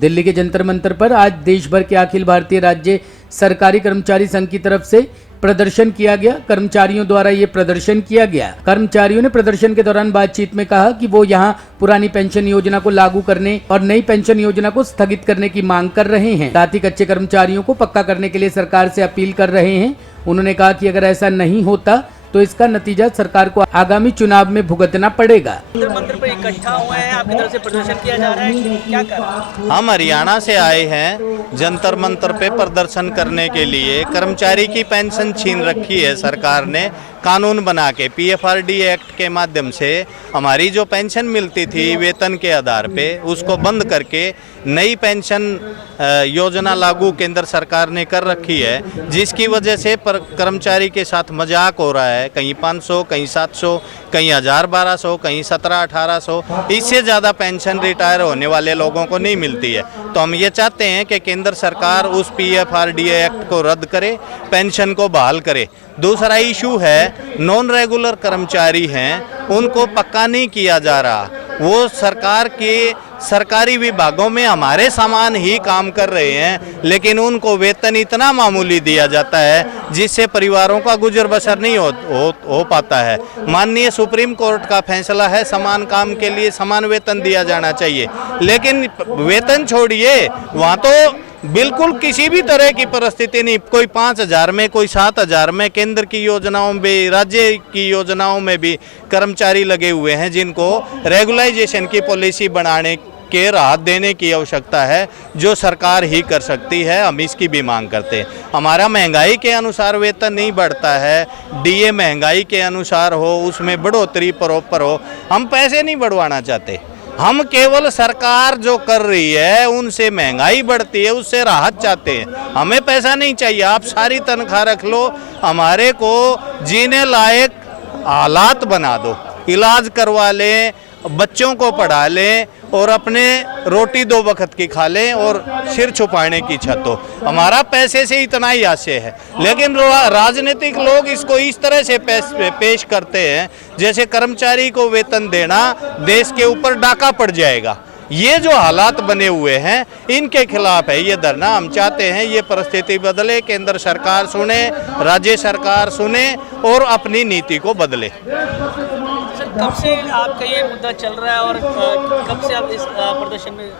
दिल्ली के जंतर मंतर पर आज देश भर के अखिल भारतीय राज्य सरकारी कर्मचारी संघ की तरफ से प्रदर्शन किया गया। कर्मचारियों द्वारा ये प्रदर्शन किया गया। कर्मचारियों ने प्रदर्शन के दौरान बातचीत में कहा कि वो यहाँ पुरानी पेंशन योजना को लागू करने और नई पेंशन योजना को स्थगित करने की मांग कर रहे हैं। साथ ही कच्चे कर्मचारियों को पक्का करने के लिए सरकार से अपील कर रहे हैं। उन्होंने कहा कि अगर ऐसा नहीं होता तो इसका नतीजा सरकार को आगामी चुनाव में भुगतना पड़ेगा। मंत्र पर इकट्ठा हुए हैं, आपकी तरफ से प्रदर्शन किया जा रहा है, क्या कर रहे हैं? हम हरियाणा से आए हैं जंतर मंतर पे प्रदर्शन करने के लिए। कर्मचारी की पेंशन छीन रखी है सरकार ने कानून बना के। PFRD एक्ट के माध्यम से हमारी जो पेंशन मिलती थी वेतन के आधार पे, उसको बंद करके नई पेंशन योजना लागू केंद्र सरकार ने कर रखी है, जिसकी वजह से कर्मचारी के साथ मजाक हो रहा है। कहीं 500, कहीं 700, कहीं 1000-1200, कहीं 1700-1800, इससे ज़्यादा पेंशन रिटायर होने वाले लोगों को नहीं मिलती है। तो हम ये चाहते हैं कि केंद्र सरकार उस PFRD एक्ट को रद्द करे, पेंशन को बहाल करे। दूसरा इशू है नॉन रेगुलर कर्मचारी हैं, उनको पक्का नहीं किया जा रहा। वो सरकार के सरकारी विभागों में हमारे समान ही काम कर रहे हैं, लेकिन उनको वेतन इतना मामूली दिया जाता है जिससे परिवारों का गुजर बसर नहीं हो पाता है। माननीय सुप्रीम कोर्ट का फैसला है समान काम के लिए समान वेतन दिया जाना चाहिए, लेकिन वेतन छोड़िए, वहाँ तो बिल्कुल किसी भी तरह की परिस्थिति नहीं। कोई 5000 में, कोई 7000 में। केंद्र की योजनाओं में, राज्य की योजनाओं में भी कर्मचारी लगे हुए हैं जिनको रेगुलाइजेशन की पॉलिसी बनाने के राहत देने की आवश्यकता है, जो सरकार ही कर सकती है। हम इसकी भी मांग करते हैं। हमारा महंगाई के अनुसार वेतन नहीं बढ़ता है, DA महंगाई के अनुसार हो, उसमें बढ़ोतरी प्रॉपर हो। हम पैसे नहीं बढ़वाना चाहते, हम केवल सरकार जो कर रही है उनसे महंगाई बढ़ती है, उससे राहत चाहते हैं। हमें पैसा नहीं चाहिए, आप सारी तनख्वाह रख लो, हमारे को जीने लायक हालात बना दो, इलाज करवा लें, बच्चों को पढ़ा लें और अपने रोटी 2 वक्त की खा लें और सिर छुपाने की छत हो। हमारा पैसे से इतना ही आशय है, लेकिन राजनीतिक लोग इसको इस तरह से पेश करते हैं जैसे कर्मचारी को वेतन देना देश के ऊपर डाका पड़ जाएगा। ये जो हालात बने हुए हैं इनके खिलाफ है ये धरना। हम चाहते हैं ये परिस्थिति बदले, केंद्र सरकार सुने, राज्य सरकार सुने और अपनी नीति को बदले। कब से आपका ये मुद्दा चल रहा है और कब से आप इस प्रदर्शन में?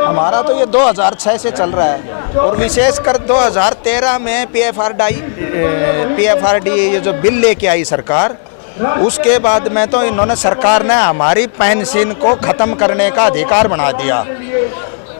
हमारा तो ये 2006 से चल रहा है और विशेषकर 2013 में PFRD ये जो बिल लेके आई सरकार, उसके बाद में तो इन्होंने सरकार ने हमारी पेंशन को ख़त्म करने का अधिकार बना दिया।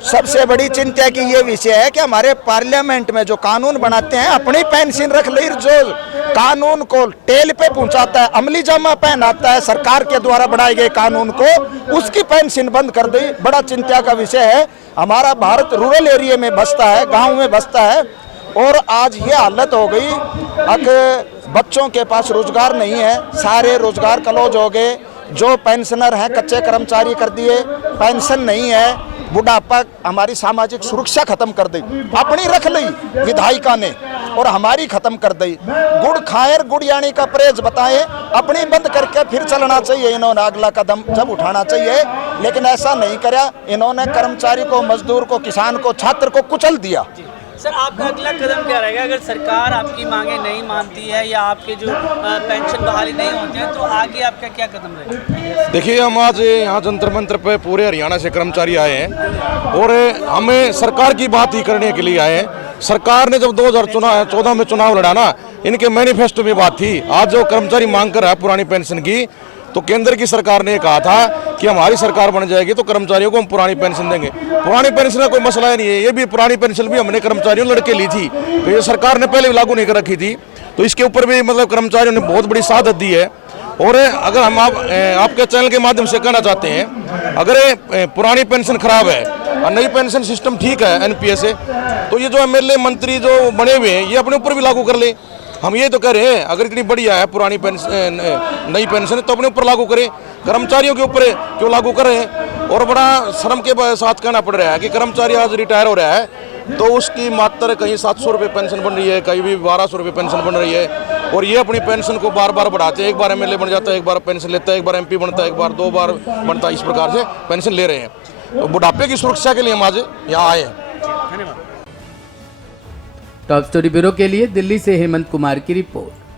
सबसे बड़ी चिंता की ये विषय है कि हमारे पार्लियामेंट में जो कानून बनाते हैं अपनी पेंशन रख ले, जो कानून को टेल पे पहुंचाता है, अमली जामा पहनाता है सरकार के द्वारा बनाए गए कानून को, उसकी पेंशन बंद कर दी। बड़ा चिंता का विषय है। हमारा भारत रूरल एरिया में बसता है, गाँव में बसता है, और आज ये हालत हो गई। अगर बच्चों के पास रोजगार नहीं है, सारे रोजगार क्लोज हो गए। जो पेंशनर हैं कच्चे कर्मचारी कर दिए, पेंशन नहीं है, बुढ़ापा, हमारी सामाजिक सुरक्षा खत्म कर दी, अपनी रख ली विधायिका ने और हमारी खत्म कर दी। गुड़ खाएर गुड़ियानी का परहेज बताएं, अपनी बंद करके फिर चलना चाहिए। इन्होंने अगला कदम जब उठाना चाहिए, लेकिन ऐसा नहीं करा। इन्होंने कर्मचारी को, मजदूर को, किसान को, छात्र को कुचल दिया। सर, आपका अगला कदम क्या रहेगा अगर सरकार आपकी मांगे नहीं मानती है या आपके जो पेंशन बहाली नहीं होते हैं, तो आगे आपका क्या कदम रहेगा? देखिए, हम आज यहाँ जंतर मंतर पे पूरे हरियाणा से कर्मचारी आए हैं और हमें सरकार की बात ही करने के लिए आए हैं। सरकार ने जब 2014 में चुनाव लड़ा ना, इनके मैनिफेस्टो में बात थी। आज जो कर्मचारी मांग कर रहा है पुरानी पेंशन की, तो केंद्र की सरकार ने कहा था कि हमारी सरकार बन जाएगी तो कर्मचारियों को हम पुरानी पेंशन देंगे। पुरानी पेंशन का कोई मसला ही नहीं है, ये भी पुरानी पेंशन भी हमने कर्मचारियों लड़के ली थी, तो ये सरकार ने पहले लागू नहीं कर रखी थी, तो इसके ऊपर भी मतलब कर्मचारियों ने बहुत बड़ी साधत दी है। और अगर हम आपके चैनल के माध्यम से कहना चाहते हैं, अगर पुरानी पेंशन खराब है और नई पेंशन सिस्टम ठीक है NPS से, तो ये जो MLA मंत्री जो बने हुए हैं ये अपने ऊपर भी लागू कर ले। हम ये तो कह रहे हैं, अगर इतनी बढ़िया है पुरानी पेंशन, नई पेंशन, तो अपने ऊपर लागू करें, कर्मचारियों के ऊपर क्यों लागू कर रहे हैं? और बड़ा शर्म के साथ कहना पड़ रहा है कि कर्मचारी आज रिटायर हो रहा है तो उसकी मात्र कहीं 700 रुपये पेंशन बन रही है, कहीं भी 1200 रुपये पेंशन बन रही है, और ये अपनी पेंशन को बार बार बढ़ाते हैं। एक बार MLA बन जाता है, एक बार पेंशन लेता है, एक बार MP बनता है, एक बार 2 बार बनता है, इस प्रकार से पेंशन ले रहे हैं। तो बुढ़ापे की सुरक्षा के लिए हम आज यहाँ आए हैं। धन्यवाद। टॉप स्टोरी ब्यूरो के लिए दिल्ली से हेमंत कुमार की रिपोर्ट।